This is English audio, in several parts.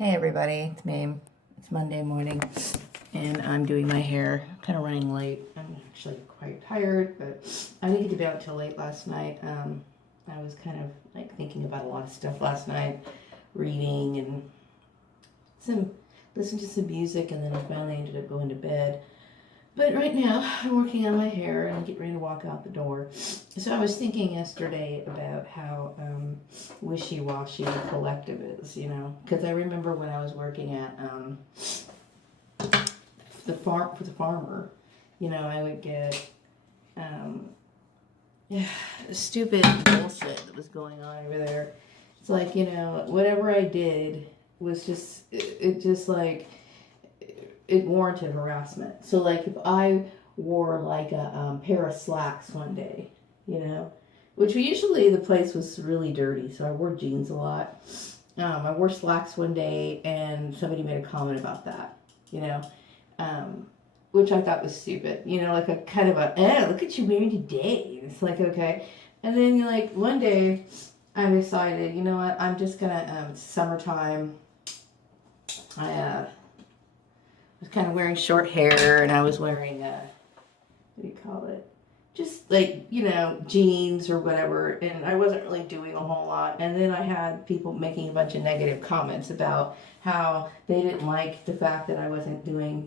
Hey everybody, it's me. It's Monday morning and I'm doing my hair. I'm kind of running late. I'm actually quite tired, but I didn't get to bed until late last night. I was kind of like thinking about a lot of stuff last night, reading and listening to some music, and then I finally ended up going to bed. But right now, I'm working on my hair and I'm getting ready to walk out the door. So I was thinking yesterday about how wishy-washy the collective is, because I remember when I was working at the farm for the farmer, I would get stupid bullshit that was going on over there. It's like, whatever I did was just, it just like, it warranted harassment. So like if I wore like a pair of slacks one day, which usually the place was really dirty, so I wore jeans a lot. I wore slacks one day and somebody made a comment about that, which I thought was stupid, like a kind of look at you wearing today. It's like, okay. And then like one day I decided, you know what, I'm just gonna, summertime, I was kind of wearing short hair, and I was wearing what do you call it? Just like, jeans or whatever, and I wasn't really doing a whole lot. And then I had people making a bunch of negative comments about how they didn't like the fact that I wasn't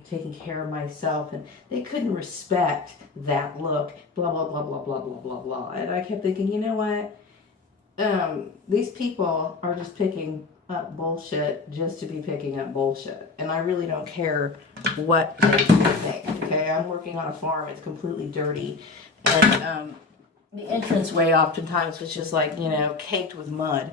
taking care of myself, and they couldn't respect that look, blah, blah, blah, blah, blah, blah, blah, blah. And I kept thinking, you know what? These people are just picking up bullshit just to be picking up bullshit, and I really don't care what they think. Okay, I'm working on a farm. It's completely dirty, and the entranceway oftentimes was just like caked with mud,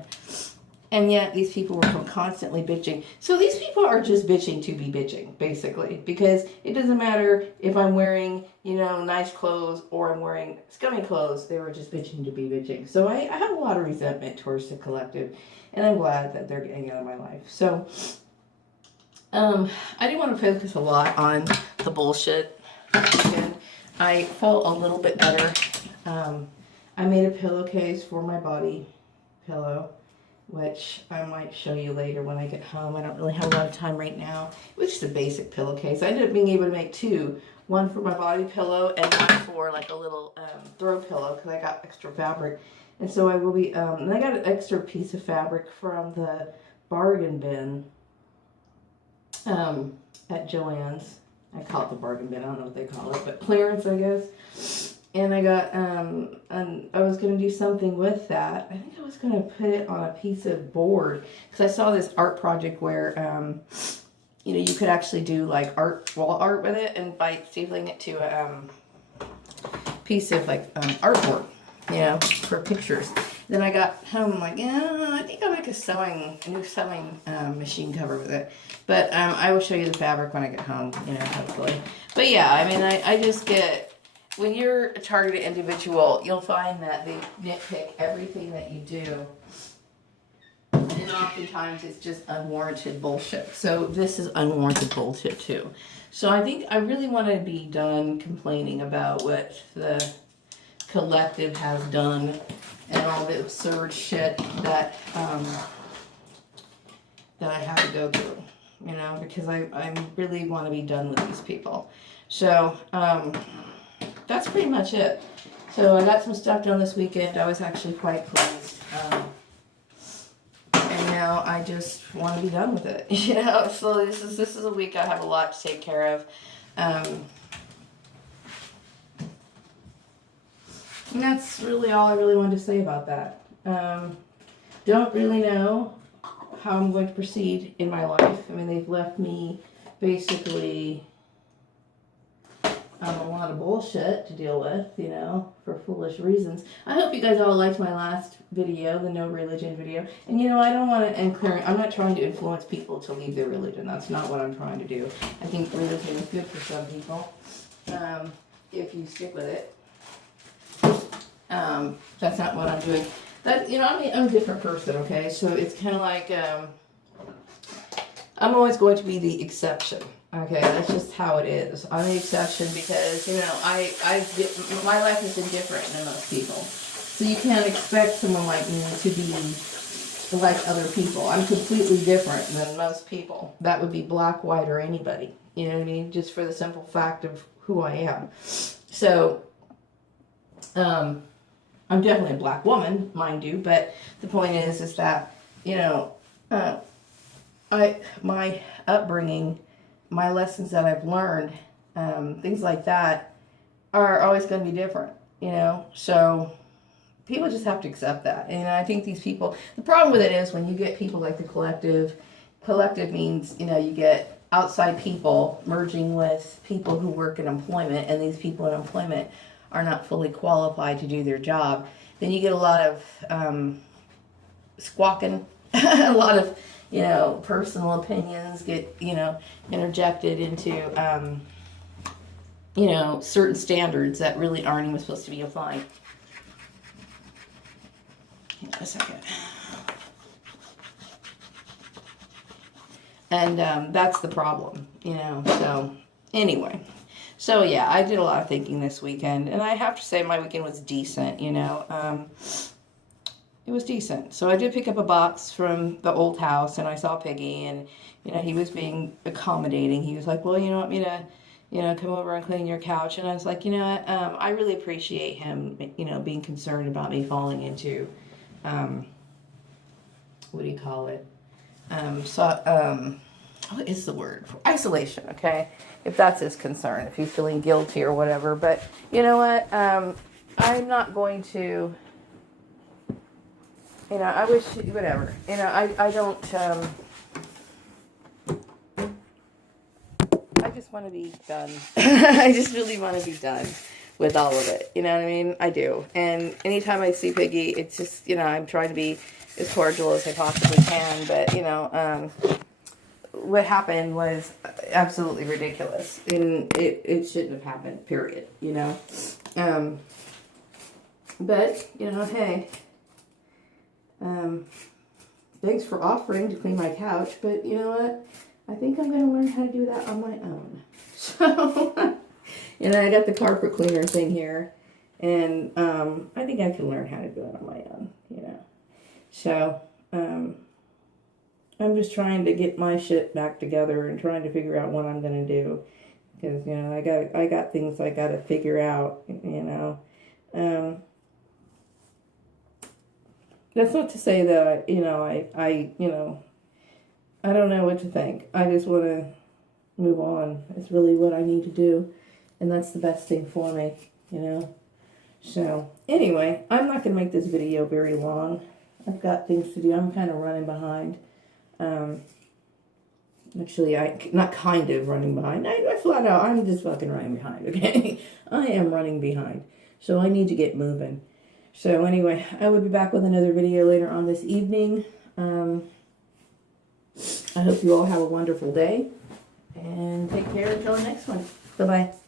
and yet these people were constantly bitching. So these people are just bitching to be bitching, basically, because it doesn't matter if I'm wearing nice clothes or I'm wearing scummy clothes. They were just bitching to be bitching. So I have a lot of resentment towards the collective, and I'm glad that they're getting out of my life. So I didn't want to focus a lot on the bullshit, and I felt a little bit better. I made a pillowcase for my body pillow, which I might show you later when I get home. I don't really have a lot of time right now. It was just a basic pillowcase. I ended up being able to make two. One for my body pillow and one for like a little throw pillow, because I got extra fabric. And so I will be, and I got an extra piece of fabric from the bargain bin at Joann's. I call it the bargain bin. I don't know what they call it, but clearance, I guess. And I got, and I was going to do something with that. I think I was going to put it on a piece of board, because I saw this art project where, you could actually do like wall art with it, and by stapling it to a piece of like artwork, for pictures. Then I got home, I'm like, yeah, I think I'll make a new sewing machine cover with it. But I will show you the fabric when I get home, hopefully. But yeah, I mean, I just get, when you're a targeted individual, you'll find that they nitpick everything that you do. And oftentimes it's just unwarranted bullshit. So this is unwarranted bullshit too. So I think I really want to be done complaining about what the collective has done and all the absurd shit that that I have to go through, because I really want to be done with these people. So that's pretty much it. So I got some stuff done this weekend. I was actually quite pleased. And now I just want to be done with it, So this is a week I have a lot to take care of. And that's really all I really wanted to say about that. Don't really know how I'm going to proceed in my life. I mean, they've left me basically a lot of bullshit to deal with, for foolish reasons. I hope you guys all liked my last video, the no religion video. And I don't want to, I'm not trying to influence people to leave their religion. That's not what I'm trying to do. I think religion is good for some people, if you stick with it. That's not what I'm doing. I'm a different person, okay? So it's kind of like, I'm always going to be the exception. Okay, that's just how it is. I'm the exception because, my life has been different than most people. So you can't expect someone like me to be like other people. I'm completely different than most people. That would be black, white, or anybody. You know what I mean? Just for the simple fact of who I am. So, I'm definitely a black woman, mind you, but the point is that, you know, my upbringing, my lessons that I've learned, things like that are always going to be different, you know? So people just have to accept that. And I think these people, the problem with it is when you get people like the collective means, you know, you get outside people merging with people who work in employment, and these people in employment are not fully qualified to do their job. Then you get a lot of squawking, a lot of, you know, personal opinions get, you know, interjected into, you know, certain standards that really aren't even supposed to be applied. Hang on a second. And that's the problem, you know. So anyway, so yeah, I did a lot of thinking this weekend, and I have to say my weekend was decent, you know. It was decent. So I did pick up a box from the old house, and I saw Piggy, and, you know, he was being accommodating. He was like, well, you know, want me to, you know, come over and clean your couch? And I was like, you know what, I really appreciate him, you know, being concerned about me falling into, what do you call it? What is the word? Isolation, okay? If that's his concern, if he's feeling guilty or whatever. But you know what? I'm not going to, you know, I wish, whatever. You know, I don't, I just want to be done. I just really want to be done with all of it. You know what I mean? I do. And anytime I see Piggy, it's just, you know, I'm trying to be as cordial as I possibly can. But, you know, what happened was absolutely ridiculous. And it shouldn't have happened, period. You know? But, you know, hey. Thanks for offering to clean my couch. But, you know what? I think I'm going to learn how to do that on my own. So, you know, I got the carpet cleaner thing here. And I think I can learn how to do it on my own, you know. So, I'm just trying to get my shit back together and trying to figure out what I'm going to do. Because, you know, I got things I got to figure out, you know. That's not to say that, you know, I you know, I don't know what to think. I just want to move on. It's really what I need to do. And that's the best thing for me, you know. So, anyway, I'm not going to make this video very long. I've got things to do. I'm kind of running behind. Actually, not kind of running behind. I flat out, I'm just fucking running behind, okay? I am running behind. So I need to get moving. So anyway, I will be back with another video later on this evening. I hope you all have a wonderful day. And take care until the next one. Bye-bye.